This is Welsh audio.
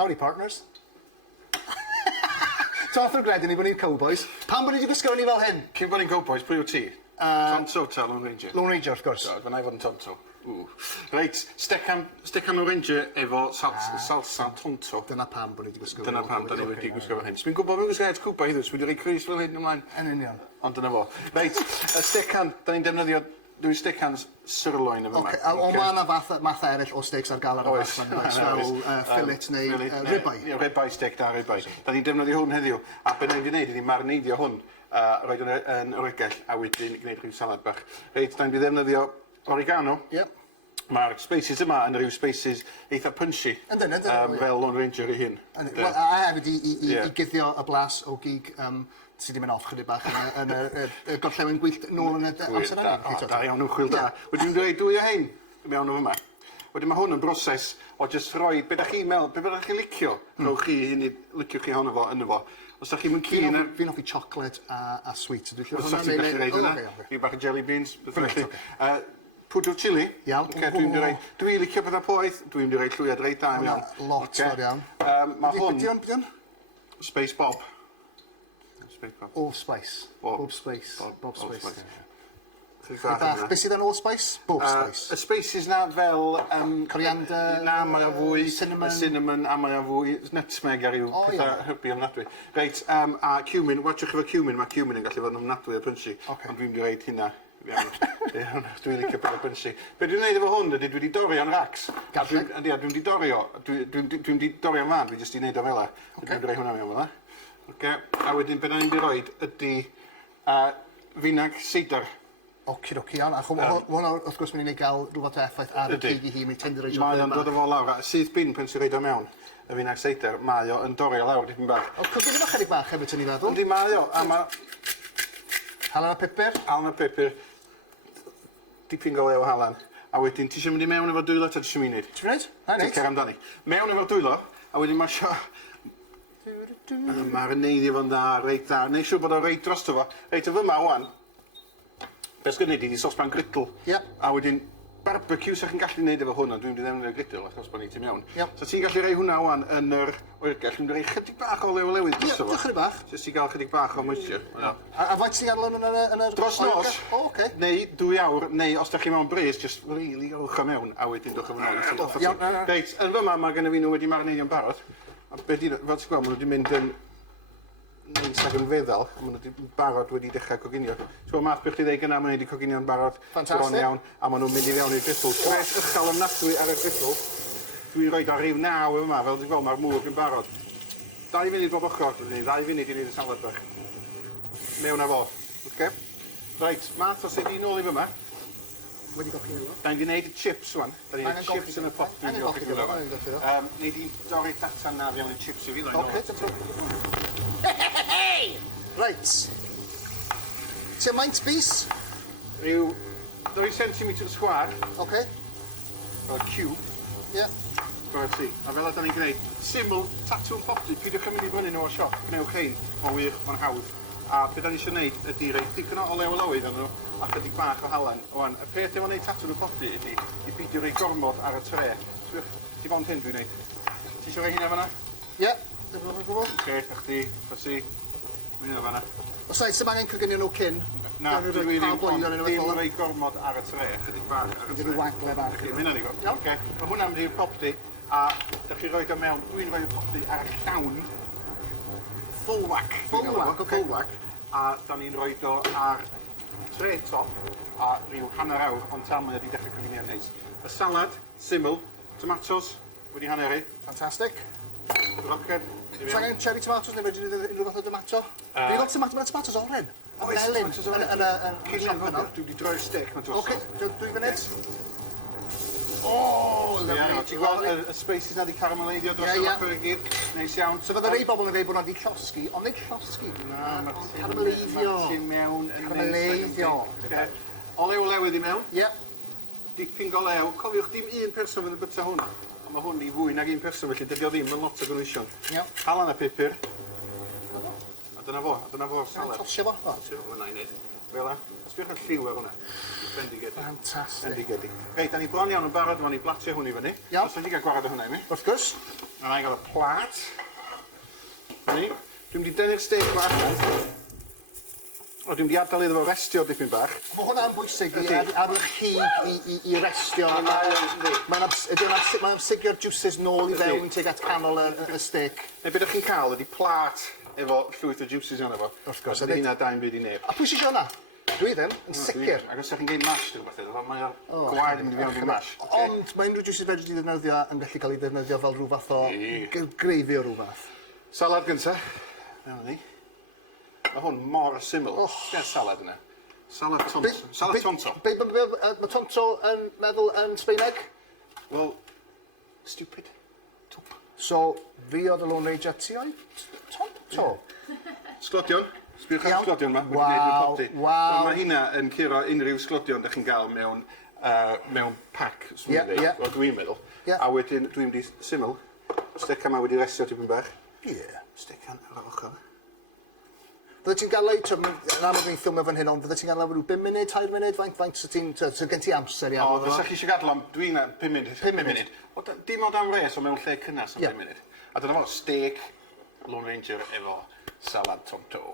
Howdy, partners. Toth o'r gredyn ni bod ni'n Cowbois. Pam bod ni wedi gwisgo ni fel hyn? Cyn bod ni'n Cowbois, pwy wyt ti? Tonto ta, Lone Ranger? Lone Ranger, wrth gwrs. Fyna i fod yn tonto. Reit, Stecen o Ranger efo salsa tonto. Dyna pam bod ni wedi gwisgo. Dyna pam da ni wedi gwisgo fel hyn. Dwi'n gwybod fi'n gwisgo het Cowboi ddws, wedi rhoi Chris fel hyn ymlaen. Yn union. Ond dyna fo. Reit, y Stecen, da ni'n defnyddio dwi'n Stecens sirloin yma. O ma yna math eraill o steaks ar gael ar y fath fel fillet neu ribeye. Ribeye, steak da ribeye. Da ni'n defnyddio hwn heddiw. A be ni'n gwneud ydi marineidio hwn, roed yn oregell a wedyn gwneud rhyw salad bach. Reit, da ni'n ddefnyddio oregano. Mae'r spices yma yn rhyw spices eitha punchy. Fel Lone Ranger i hyn. A hefyd i guddio y blas o gig sydd wedi mynd off chydig bach yn y gorllewin gwyllt nôl yn y amser yna. Da iawn ymchwil da. Wedyn dweud dwy o hyn mewn o fyma. Wedyn mae hwn yn broses o just rhoi, be da chi'n meddwl, be da chi'n licio? Rhowch chi hyn i licio chi honno fo, yno fo. Os da chi'n mynd cyn... Fi'n hoffi chocolate a sweet. Os da chi'n gallu reid yna, fi bach o jelly beans. Pwdro chili. Iawn. Dwi'n licio bydda poeth, dwi'n mynd i reid llwyad reid da iawn. Lot o'r iawn. Mae hwn... Space Bob. Allspice. Bob Spice. Bob Spice. Be sydd yn Allspice? Bob Spice. Y spices na fel... Coriander. Na, mae o fwy... Cinnamon. A mae o fwy nutmeg ar yw pethau hybu ofnadwy. Reit, a cumin, watchwch efo cumin, mae cumin yn gallu fod yn ofnadwy o punchy. Ond dwi'n mynd i reid hynna. Dwi'n licio bod o punchy. Be dwi'n gwneud efo hwn ydy, dwi wedi dori o'n racs. Dwi'n wedi dori o. Dwi'n wedi dori o'n fan, dwi jyst i wneud o fel e. Dwi'n mynd i reid hwnna mewn fel e. A wedyn beth ni'n mynd i roed ydy finag seidr. Oci, iawn. A hwnna wrth gwrs mynd i'n gael rhywbeth o effaith ar y cig i hi, mae'n tender ei Mae o'n dod o fo lawr. Sydd bin pen sy'n reid o mewn, y finag seidr, mae o'n dori o lawr dipyn bach. O, cwgyn bach chydig bach hefyd, ti'n ei feddwl? Yndi mae o, a mae... Halan a pupur? Halan a pupur. Dipyn go lew o halan. A wedyn, ti eisiau mynd i mewn efo dwylo, ta ti eisiau mynd i wneud? Ti'n mynd? Ti'n cer amdani. Mewn efo dwylo, a wedyn mae eisiau... Marineidio fo'n dda, reit dda. Neu siw bod o reit drosto fo. Reit o fyma wan. Beth sgwyd ni di sosban gridl. A wedyn barbecue sa'ch chi'n gallu neud efo hwnna. Dwi'n mynd i ddefnyddio'r gridl achos bod ni ti mewn. So ti'n gallu rei hwnna wan yn yr oergell. Dwi'n rei chydig bach o lew lewydd drosto fo. Chydig bach. Jyst i gael chydig bach o moisture. A faint ti'n gadael yn yr... Dros nos. Neu 2 awr. Neu os da chi mewn bris, just really rwch o mewn. A wedyn dwch o fyna. Reit, yn fyma mae gen i fi nhw wedi marineiddio'n barod. A beth fel ti'n gweld, maen nhw wedi mynd yn sag yn feddal, a maen nhw wedi barod wedi dechrau coginio. Ti'n gweld math beth chi ddweud gyna, maen nhw wedi coginio'n barod, bron iawn, a maen nhw'n mynd i fewn i'r gridl. Gret ychal ymnadwy ar y gridl, dwi'n rhoi ar ryw 9 yma, fel ti'n gweld, mae'r mwg yn barod. 2 funud bob ochr, 2 funud i wneud y salad bach. Mewn â fo, oce? Reit, math os ydi nôl i fyma. Wedi golchi nhw. Da ni wedi gwneud y chips wan. Da ni wedi chips yn y pot. Angen golchi nhw. Ni wedi dorri data na fewn y chips i fi. Reit. Ti'n maint bys? Rhyw 2 cm sgwar. Oce. Fel cube. Ie. Gwrdd ti. A fel yda ni'n gwneud. Syml, tatw'n popty. Pidwch yn mynd i fyny nhw o siop. Gnewch ein. Mae'n wych, mae'n hawdd. A beth da ni eisiau gwneud ydy rhaid dipyn o olew lywydd yn nhw a chydig bach o halan. Wan, y peth efo wneud tatw'n y poti ydy i beidio rhoi gormod ar y tre. Ti fawnt hyn dwi'n gwneud. Ti eisiau rhoi hynna fanna? Ie, dyfod yn gwybod. Oce, a chdi, fforsi. Mae hynna fanna. Os na, sy'n angen coginio nhw cyn? Na, dim rhoi gormod ar y tre, chydig bach ar y tre. Dim wagle bach. Mae hynna ni go. Oce, mae hwnna'n mynd i'r popty a da chi rhoi o mewn, dwi'n rhoi y popty ar llawn. Full whack. Full whack. A da ni'n rhoi o ar tre top a rhyw hanner awr, ond tal mae wedi dechrau coginio'n neis. Y salad, syml, tomatoes, wedi hanneru. Fantastic. Roced. Angen cherry tomatoes neu wedi unrhyw fath o tomato? Dwi'n gweld tomato, mae'n tomatoes oren. Oes, tomatoes oren. Dwi wedi droi'r stec na dros. Oce, 2 funud. O, lyfli. Ti'n gweld y spaces na di caramelaidio dros y lochr i gyd? Neis iawn. So fydda rei bobl yn dweud bod na di llosgi, ond nid llosgi. Na, caramelaidio. Ti'n mewn yn caramelaidio. Olew lewydd i mewn. Ie. Dipyn go lew. Cofiwch dim un person fydd yn byta hwn. Ond mae hwn i fwy nag un person, felly dydi o ddim yn lot o gynwysion. Halan a pupur. A dyna fo'r salad. Tosio fo. Tosio fo, yna i wneud. Fel e. Sbyrch yn lliw ar hwnna. Bendigedig. Fantastic. Bendigedig. Reit, da ni bron iawn yn barod, mae'n i blatio hwn i fyny. Os ydych chi'n cael gwared o hwnna i mi. Wrth gwrs. A na i gael y plat. Ni. Dwi'n wedi dynnu'r steak bach na. O, dwi'n wedi adael iddo fo restio dipyn bach. Mae hwnna'n bwysig ar y chig i restio. Mae'n amsugio'r juices nôl i fewn tuag at canol y steak. Neu beth ydych chi'n cael ydy plat efo llwyth o juices yna fo. Wrth gwrs. Ydy hynna da'n byd i neb. A pwy sy'n hwnna? Dwi ddim, yn sicr. Ac os ydych chi'n gein mash, dwi'n fath mae gwaed yn mynd i fewn i'r mash. Ond mae unrhyw juices fedri di ddefnyddio yn gallu cael ei ddefnyddio fel rhyw fath o greifi o rhyw fath. Salad gynta. Mewn ni. Mae hwn mor syml. Gen salad yna. Salad tonto. Salad tonto. Mae tonto yn meddwl yn Sbeineg? Wel, stupid. Top. So, fi oedd y lôn reidja ti oedd tonto? Sglodion. Sbiwch ar sglodion yma. Waw. Mae hynna yn curo unrhyw sglodion ydych chi'n cael mewn pack. O dwi'n meddwl. A wedyn dwi'n wedi syml. Stec yma wedi restio tipyn bach. Stec ar yr ochr. Fydde ti'n gael ei, yn amlwg fi'n ffilmio fan hyn, ond fydde ti'n gael ei 5 munud, 2 munud, faint sy'n gen ti amser iawn? O, fysa chi eisiau gadael am, dwi'n 5 munud. 5 munud. Dim ond am res o mewn lle cynnas am 5 munud. A dyna fo, steak, Lone Ranger efo salad tonto.